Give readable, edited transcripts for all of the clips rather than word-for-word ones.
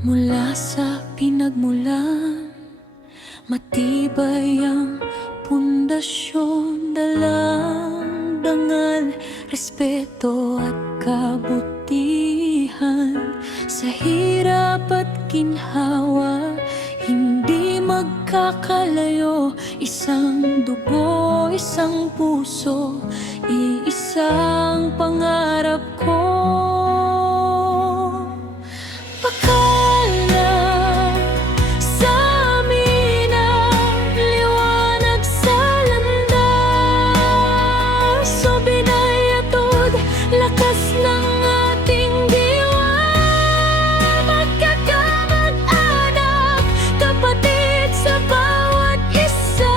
Mula sa pinagmulan, matibay ang pundasyon, dalang dangal, respeto at kabutihan. Sa hirap at ginhawa, hindi magkakalayo. Isang dugo, isang puso, iisang pangarap ko. Lakas ng ating diwa, magkakamag-anak, kapatid sa bawat isa.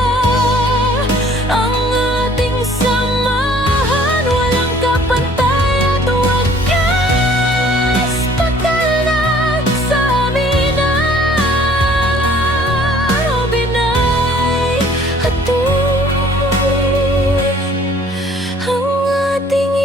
Ang ating samahan, walang kapantay at wagas. Patal na sa amin ang Binay Hatun, ang ating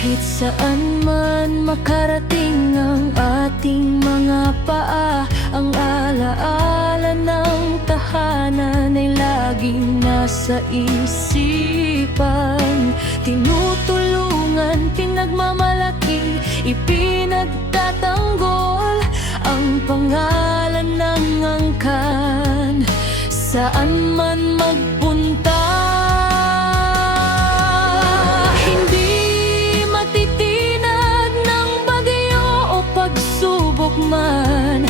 kahit saan man makarating ang ating mga paa, ang alaala ng tahanan ay laging nasa isipan. Tinutulungan, pinagmamalaki, ipinagtatanggol ang pangalan ng angkan. Saan man magpunta, man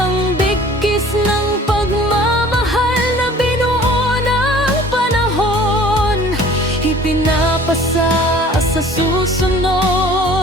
ang bigkis ng pagmamahal na binuo ng panahon, ipinapasa sa susunod.